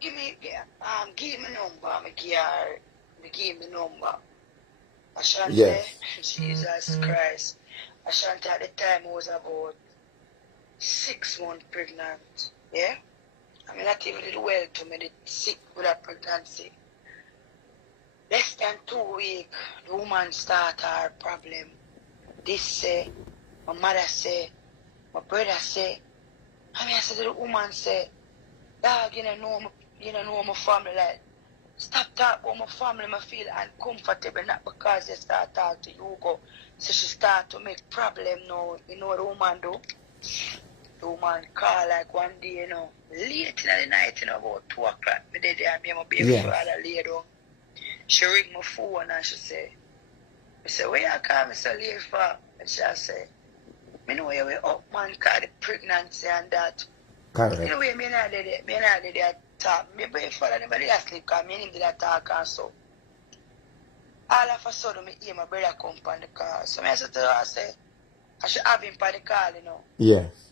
give me number. Give me number. Ashanti, Yes. Jesus Christ. Ashanti at the time was about 6 months pregnant. Yeah? I mean, not even did well to me, the sick with a pregnancy. Less than 2 weeks, the woman start her problem. This say, my mother say, my brother say. I said to the woman say, dog, you don't know my family. Like, stop talking about my family. I feel uncomfortable, not because they start talking to you. Go. So she start to make problem now. You know what the woman do? The woman call like one day, late in the night, about 2 o'clock. Me there, me and my baby father lay down. She ring my phone and she say, I say, where you call me so late for? And she say, me know you were up, man, cause the pregnancy and that. Correct. You know where me not did that talk. My baby father never did sleep because me and him did that talk and so. All of a sudden, me hear my brother come on the car. So I said to her, I say, I should have him on the call, Yes.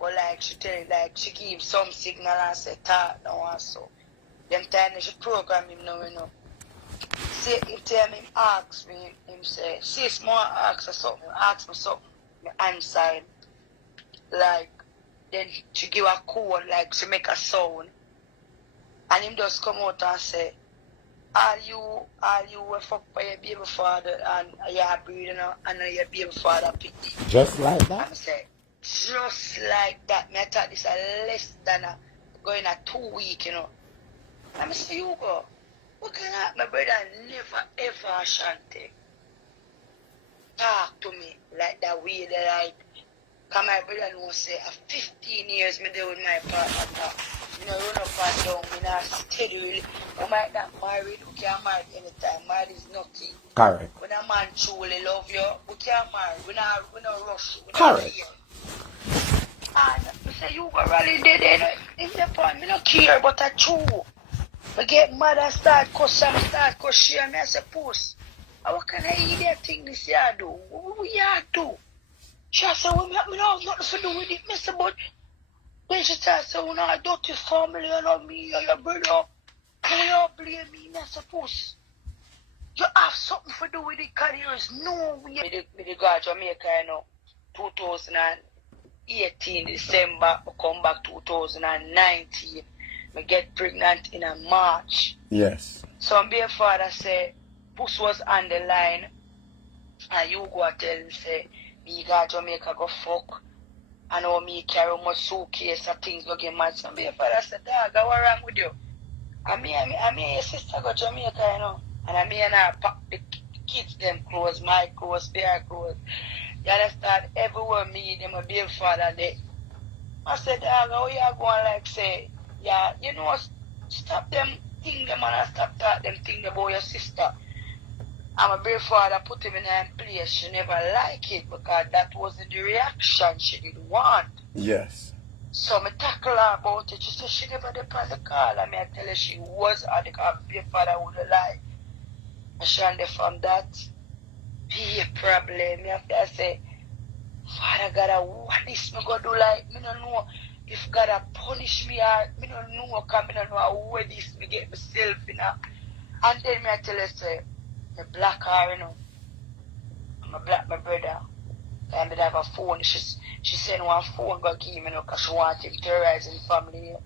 But like she tell him, like she give some signal and say talk now and so. Them time she program him now, See, him tell me, him ask me, him say, sis, more ask me something, me answer him. Like, then she give a code, like she make a sound. And him just come out and say, are you a fuck by your baby father and you are breathing and your baby father pick it? Just like that? I say, just like that. Me I thought this a less than going a 2 week, I say, you go. What can I, my brother never ever Ashanti talk to me like that way they like. Cause my brother know say 15 years me there with my partner talk. You know, run up and down, me not steady really. You might not married, we can't marry anytime. Married is nothing. Correct. When a man truly love you, we can't marry. We not rush. We Correct. not fear. And I say, you go rally there, in the point, me not care, but I true. I get mad and start cuss and start cuss share me. I say, Puss, what kind of idiot thing this year do? What we here do? She said, well, me don't have nothing to do with it, mister, but then she said, so when I dirty family and me or your brother, can you blame me? I say, Puss, you have something to do with it, because there is no way. Me the go to Jamaica, 2018 December, I come back 2019. I get pregnant in a March. Yes. So my father say, Puss was on the line, and you go and tell him, say, me go to Jamaica go fuck, and how me carry my suitcase and things go get mad. So my father said, dog, what wrong with you? And me and your sister go to Jamaica, and me and I pack the kids them clothes, my clothes, their clothes. You understand? Everywhere me, them a big father there. I said, dog, how you going like say, yeah, stop them thing them and stop that them thing about your sister. And my brave father put him in a place. She never liked it because that wasn't the reaction she did want. Yes. So me tackle her about it. She said she never did on the call. And I tell her she was on the call. My brave father would lie. And she and from that, be a problem. Me have to say, Father God, what this me go do like? Me don't know if God punish me or me don't know because me don't know where this me get myself in. And then me I tell her say, me black her, I'm a black my brother. And me have a phone. She send one phone go give me because she want him terrorize in family.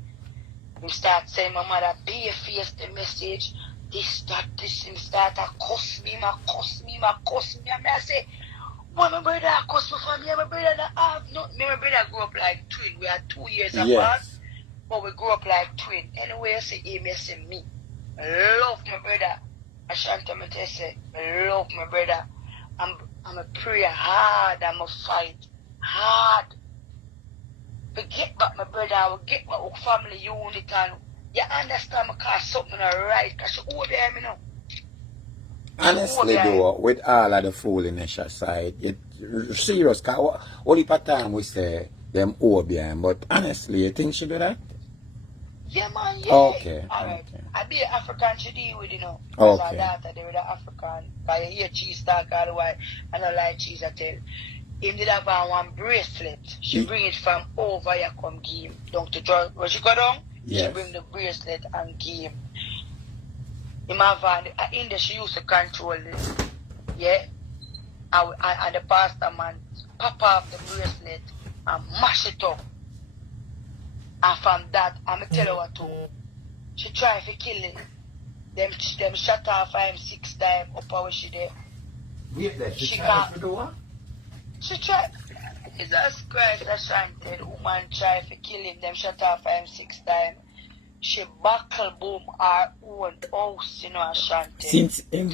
Me start saying my mother be face the message. This, him start to cuss me. And me I say, well, my brother cuss me for me, my brother not have nothing. Me and my brother grew up like twin. We are 2 years apart, but we grew up like twin. Anyway, I say, him, I say me. I love my brother. Ashanti, I say, I love my brother. I'm a pray hard, I'm a fight hard. To get back my brother, I will get back our family unit and you understand me because something alright, because she over there, me now. Honestly though, with all of the foolishness aside, it's serious, because only part time we say them OBM, but honestly, you think she do that? Yeah, man, yeah. Okay. Alright. Okay. I be an African she deal with, Okay. Because her daughter, they were the African. Because you hear cheese talk all the while. I don't like cheese, I tell. Him did have one bracelet. She bring it from over here, come give him. Down to George. Where she go down? Yes. She bring the bracelet and give him. In my van, in there she used to control it. Yeah. And the pastor man pop off the bracelet and mash it up. And from that, I'm tell her what to. She try to kill it. Them shut off 5-6 times up where she there. Wait there, she try to do what? She try. Jesus Christ, Ashanti, the woman try to kill him. Them shut off 5-6 times. She buckle boom her own house, you know, Ashanti. Since in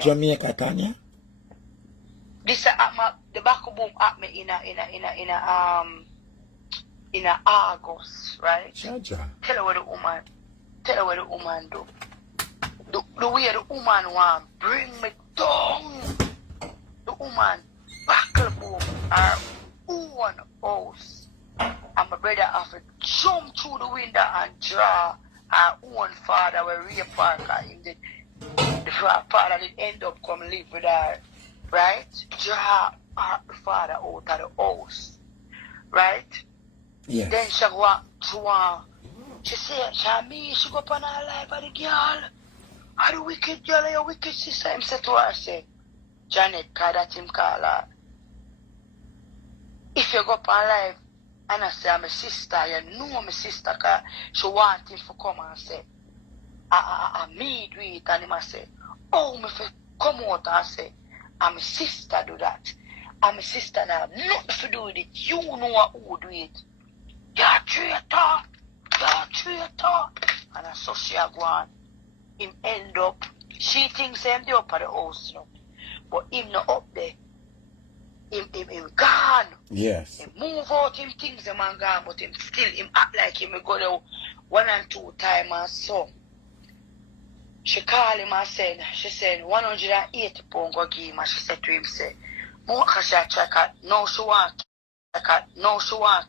Jamaica, Tanya? This the buckle boom at me in August, right? Jaja. Tell her what the woman do. The way the woman want bring me down. The woman buckle boom her own house. And my brother have to jump through the window and draw our own father where Ray Parker the father did end up come live with her. Right? Draw her father out of the house. Right? Yes. Then she said, she go up on her life of the girl. How the wicked girl, your wicked sister. Him said to her, say, Janet, cause that him call her. If you go up on life, and I say, I'm a sister, you know my sister, cause she want him to come and say, me do it, and him I say, oh, me fi come out and say, I'm a sister do that. I'm a sister now, nothing to do with it. You know who do it. You're a traitor. And so she a go on. Him end up, she thinks him dey up at the house, you know. But him not up there. Him gone. Yes. Him move out, him things him and gone, but him still, him act like him go there 1 and 2 times and so. She called him and said, she said, 180 pounds go give him, and she said to him, say, cause she try, now she want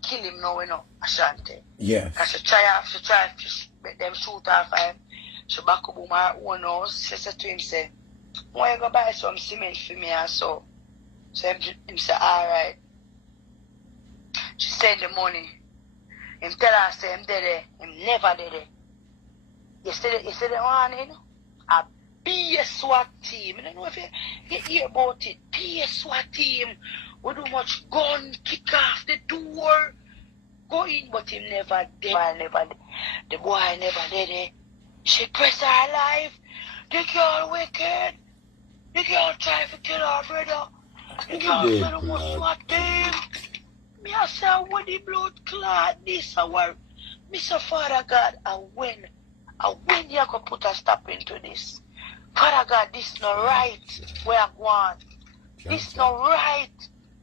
kill him now, you know, Ashanti. Yes. Cause she try to make them shoot off him. She back up on her own house. She said to him, say, why you go buy some cement for me and so? So him say, alright. She send the money. Him tell her, say, him dead there. Him never dead there. You see the one, you know? A be a SWAT team. I don't know if you hear about it. Be a SWAT team. We do much gun, kick off the door, go in, but him never dead. The boy never dead. She press her life. The girl wicked. The girl try to kill her brother. The girl said the most SWAT team. Me I say, when the blood clot this our Mr. Father God, and when you can put a stop into this. Father God, this not right where I want. This not right.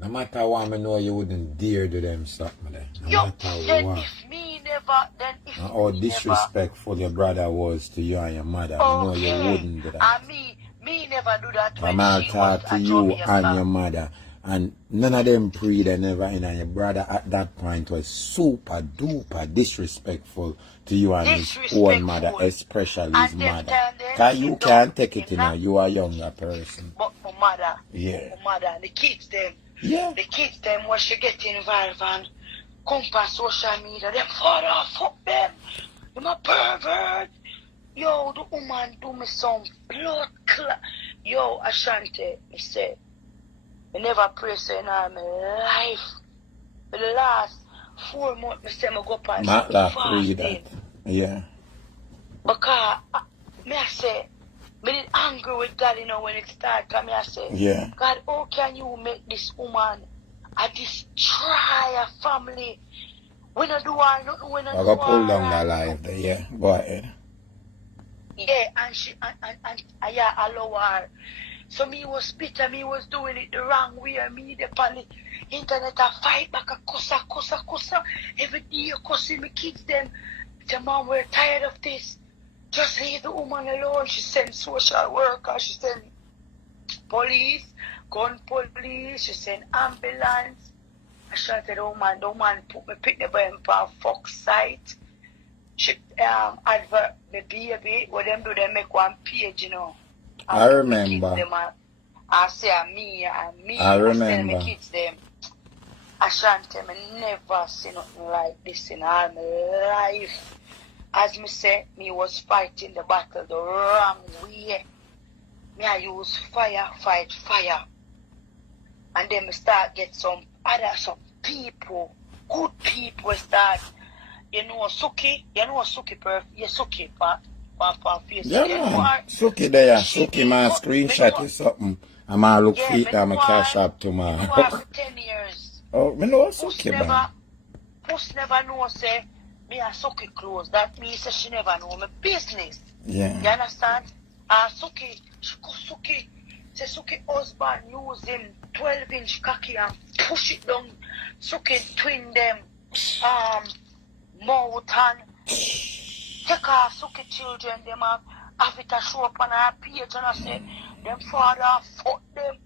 No matter what, I know you wouldn't dare do them something there. No matter what. If me never, then if and how disrespectful your brother was to you and your mother, I know you wouldn't do that. And me never do that when I'll she talk was to you and your mother. And none of them pre they never in, and your brother at that point was super duper disrespectful to you and his own mother, especially his mother. Because you can't take it, you know, you are a younger person. But my mother, yeah. My mother, the kids them, yeah. The kids them when she get involved and come on social media, them father fuck them. Them a pervert. Yo, the woman do me some blood clot. Yo, Ashanti, me say, I never pray so in all my life. For the last 4 months, I say I go up and fasting. That. Yeah. Because, I say, I did angry with God, you know, when it started. Because I say, yeah. God, how can you make this woman destroy a family? We don't do her nothing, we don't do her. I got pull down that life there, yeah. Go ahead. Yeah, and she, yeah, allow her. So me was bitter, me was doing it the wrong way, and me the on the internet I fight back a cussa. Every day you cussing me kids them. The mom, we're tired of this. Just leave the woman alone. She sent social worker, she sent police, gun police, she sent ambulance. I shouted, the woman pick the boy on fuck site. She advert the baby, what them do, they make one page, you know. I remember. I say me. I remember. My kids them. Ashanti, I never see nothing like this in all my life. As me say, me was fighting the battle the wrong way. Me I use fire, fight fire. And then me start get some people, good people start, Suki, Suki Suki for Facebook. Yeah, man. Suki there, Suki, man, screenshot or something. I'm gonna look for it and my cash up tomorrow. Me know for 10 years. Oh, me know Suki, man. Puss never know, say, me a Suki close. That means she never know my business. Yeah. You understand? Suki, she go Suki. Say Suki husband use him 12-inch cocky and push it down. Suki twin them mouth and take off Suki children, them have it a show up on her page and I say, them father fuck them.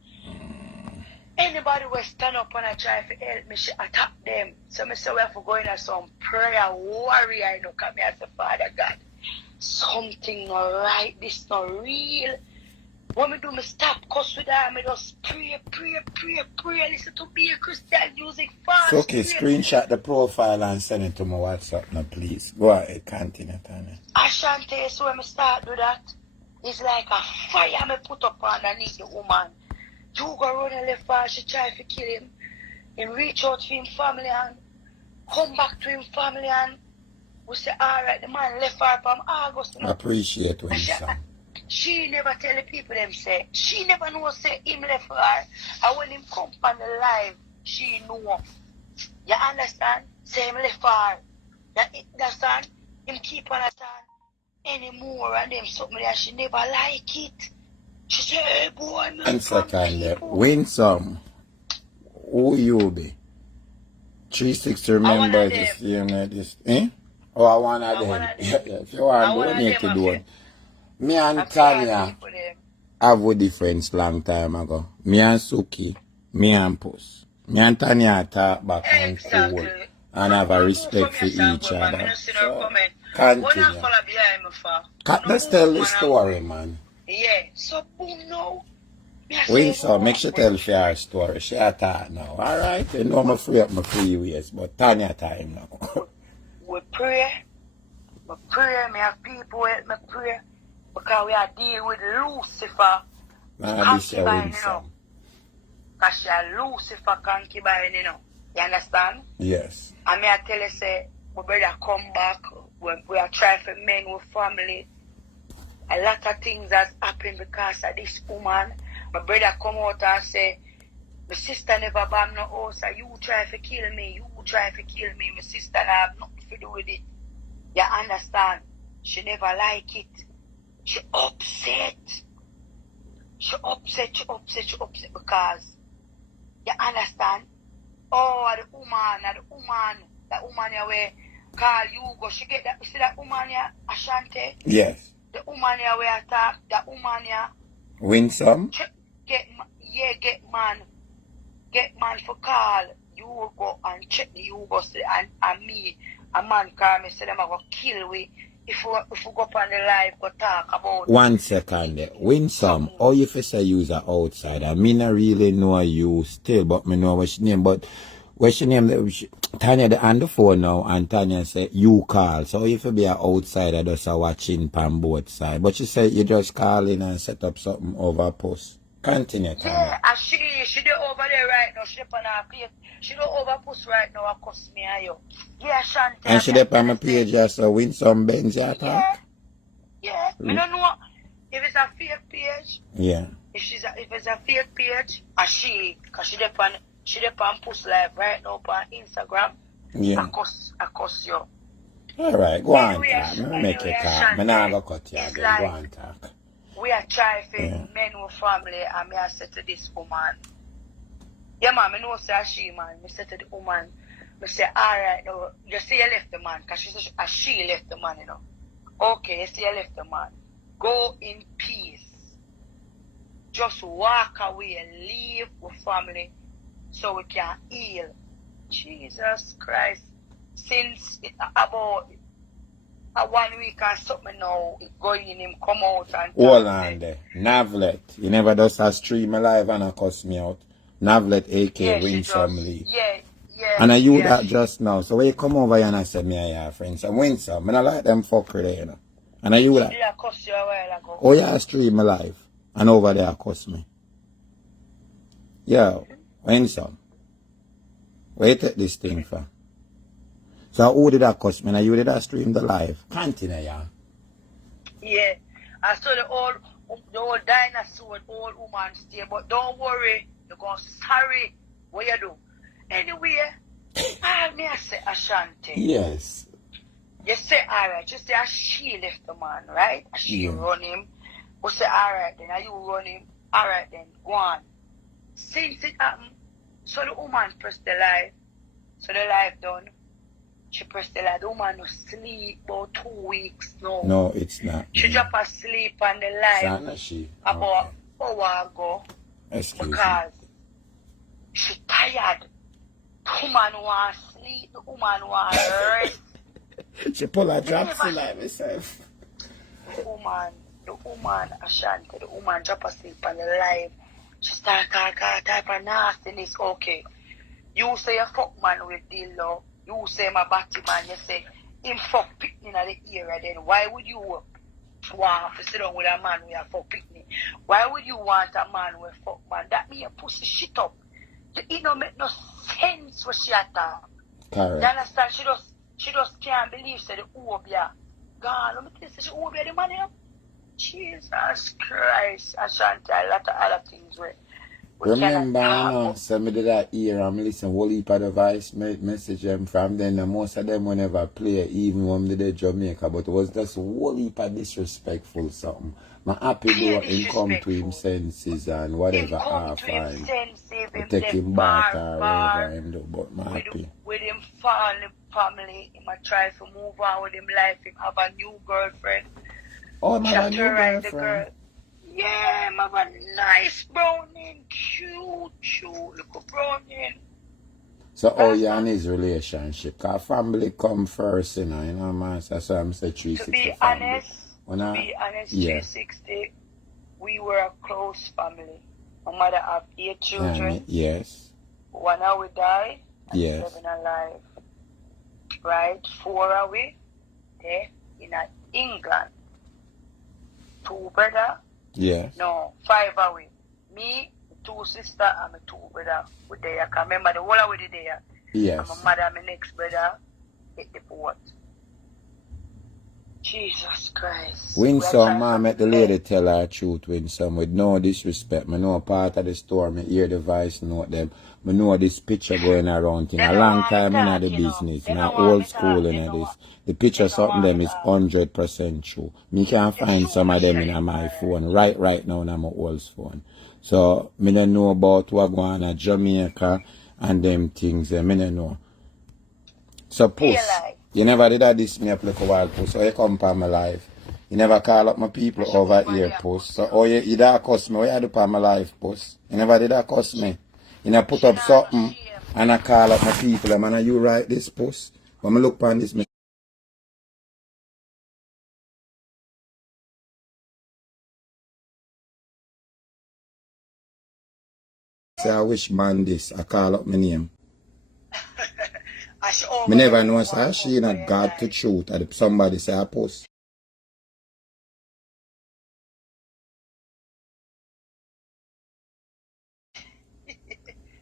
Anybody will stand up and I try to help me, she attack them. So me say we have to go in some prayer warrior, I know, come here as the Father God. Something not right, this not real. When me do me stop cuss with her, me just pray, listen to be a Christian music fast. Okay, screenshot the profile and send it to my WhatsApp now, please. Go ahead, continue, Tanya. Ashanti, so when me start do that, it's like a fire me put up underneath the woman. You go run and left her, she try to kill him. And reach out to him family and come back to him family and we say, alright, the man left her from August. I appreciate when you say. She never tell the people them say. She never know say him left her. And when him come on the live, she know. You understand? Say him left her. You understand? Him keep on understand anymore and them something that she never like it. She say, hey boy, man. And second, win some. Who you be? 360 remember this year, this. Eh? Oh, I want to them. Yeah, if you want to donate to do it. Me and Tanya have a difference long time ago. Me and Suki, me and Puss. Me and Tanya talk back and cool and have a respect for each other. So, continue. Let's tell the story, man. Yeah, so boom now. Win so make sure tell her story. She a talk now. Alright, you know I'm free up my free ways, but Tanya time now. We pray. We pray, me have people help me pray. Because we are dealing with Lucifer. Concubine, you know. Because she a Lucifer concubine, you know. You understand? Yes. And me I tell you, say, we better come back. We are trying for men with family. A lot of things has happened because of this woman. My brother come out and say, my sister never bomb no house. You try to kill me. You try to kill me. My sister have nothing to do with it. You understand? She never like it. She upset. She upset because you understand? Oh, the woman where call you go. She get that. You see that woman here, Ashanti? Yes. The woman here where attack. That woman here. Win some? Get man for call. You go and check the you go say and me. A man call me say them I go kill we. If we go up on the live, go talk about 1 second there. Win some. Or if you say use her outside. I mean I really know you still, but me know what she name. But what she name Tanya on the phone now and Tanya say you call. So if you be an outsider just watching from both sides. But she said you just call in and set up something over Puss. Continue, Tanya. Yeah, and she did over there right now. She on her page. She don't over Puss right now. I cuss me and you. Yeah, Ashanti. And she did on my page just win some Benz attack. Yeah. Me don't know if it's a fake page. Yeah. If it's a fake page, and cause she did on Puss live right now on Instagram. Yeah. I cuss you. Alright, go on talk. Make it talk. I'm not going to cut you again. Like, go on talk. We are trying for men with family and me I said to this woman. Yeah man, I know say she man. I said to the woman, I say, alright now, you see you left the man, because she left the man, you know. Okay, you see you left the man. Go in peace. Just walk away and leave with family so we can heal. Jesus Christ. Since about 1 week or something now, going in him come out and hold on there. Navlet. You never does a stream alive and a cuss me out. Navlet AK win some league. Yeah, And I you that just now. So when you come over here and I said, me and your friends, I'm win some. I don't like them fucker there, you know. And I you that. Yeah, cuss you a while ago. Oh, yeah, I stream my life. And over there, cuss me. Yeah, win some. Where you take this thing for? So who did that cuss me? And you did that stream the live? Continue, yeah. Yeah. I saw the old dinosaur, the old woman stay, but don't worry, you're going to sorry what you do. Anyway, I say Ashanti. Yes. You say, alright, you say, she left the man, right? She run him. You say, alright, then you run him. Alright, then, go on. Since it happened, so the woman pressed the live. So the live done. She pressed the live. The woman was asleep about 2 weeks now. No, it's not. She dropped asleep on the live. Not she. About an hour ago. Excuse because she tired. The woman want sleep. The woman want rest. She pull her drops in like myself. The woman, Ashanti, the woman drop asleep on the live. She start type of nastiness. Okay. You say you fuck man with Dillo. You say my batty man. You say him fuck picnic in the ear. Then why would you want to sit down with a man with a fuck picnic? Why would you want a man with fuck man? That mean you pussy shit up. It don't make no sense what she attack. Correct. You understand? She just can't believe say the Obia. God, let me tell you, she Obia the man here. Jesus Christ, Ashanti, a lot of other things where remember, you know, some of that ear, I'm listening whole heap of the voice message them from them, and most of them will never play, even when they did Jamaica, but it was just a whole heap of disrespectful something. I'm happy though him come to him senses and whatever I find. Take him back or whatever him do, but I'm happy. With him family, he might try to move on with him life, him have a new girlfriend. Oh, my God, new girlfriend. Yeah, I have a nice brownie, cute, look brownie. So, how you and his relationship? Because family come first, you know, man. That's why I'm saying 360. To be family. honest, 360, we were a close family. My mother had 8 children. Yes. 1 of we died, and yes. 7 alive. Right? 4 of we there in England. 2 brother. Yes. No, 5 of we. Me, 2 sister, and my 2 brother were there. I can remember the whole of we there. Yes. And my mother and my next brother hit the boat. Jesus Christ. When some man make the lady tell her truth, when some with no disrespect, I know part of the story, I hear the voice note them, I know this picture going around thing. A long time in the business, in old school in this. The picture something them is 100% true. Me can find some of them in my phone, right now in my old phone. So, me don't know about what going on Jamaica and them things, me don't know. So, Puss, you never did that this me up like a while, Puss. So you come for my life. You never call up my people over here, Puss. So oh you that cost me. What you do for my life, Puss? You never did that cost me. You never put up something and I call up my people and you write this, Puss. When I look on this me say I wish man this, I call up my name. Me never know say she not God to truth and somebody say I Puss.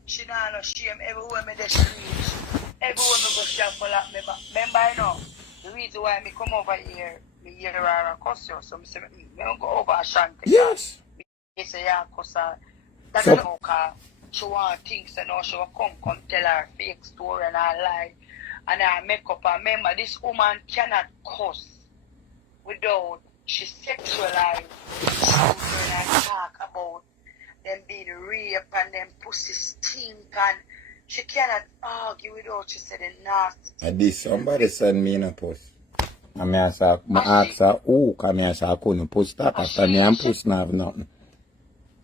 She not no shame everywhere me just reach. Everywhere me go she a follow me back. Remember I know the reason why me come over here, me hear her a cuss you. So me say me don't go over Ashanti. Yes. Me say yeah cuss her. That's no car. She want things and now she will come tell her fake story and her lie. And I make up and remember this woman cannot cuss without she sexualize children and talk about them being raped and them pussy stink and she cannot argue without she said the nasty. And this somebody send me in a post. And I ask her who come here I couldn't post that after me and Puss not have nothing.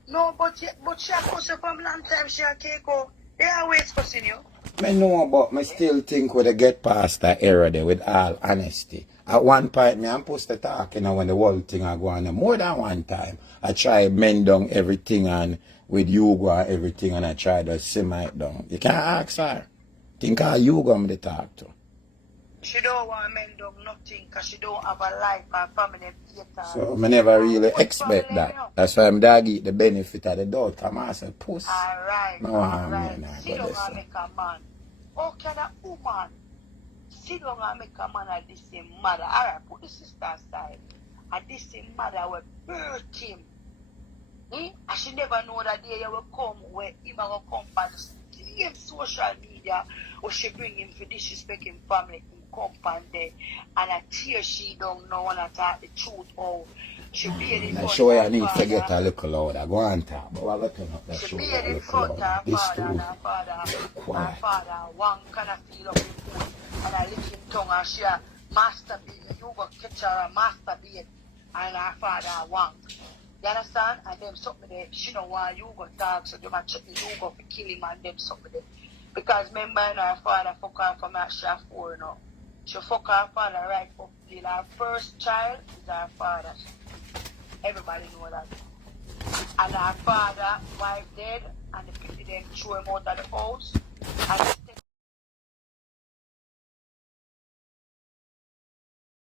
No, but she a cuss you from long time she a take out. They always cussing you. I know, but I still think we get past that era there with all honesty. At one point, me and Puss the talk, you know, when the whole thing I go on, more than one time, I try mend down everything and with you go and everything and I try to simmer it down. You can't ask her. Think how you going to talk to? She don't want to mend up nothing because she don't have a life or family theater. So I never really expect that. That's why I'm dog eat the benefit of the doubt. I say, Puss. Alright, No, alright. Sit down listen. and make a man. How can a woman sit down and make a man at the same mother? Alright, put the sister aside. At the same mother will birth him. And she never know that day will come where him will come by the same social media or she bring him for disrespect him family, him come from there. And a tear she don't know and I talk the truth or she be in front of show her you need father. to get a little louder. Go on top. But we're turn up that She show be a in little front of louder. her This father and too. her father. Quiet. Her father one kind of feel up his foot and I lick him tongue and she a masturbate. You go catch her a masturbate and her father one. You understand? And them something there, she don't want you go talk, so they might check you go for kill him and them something there. Because remember her father fuck her from her she 4 now. She fuck her father right up till her first child is her father. Everybody know that. And her father, wife dead, and the people then threw him out of the house. And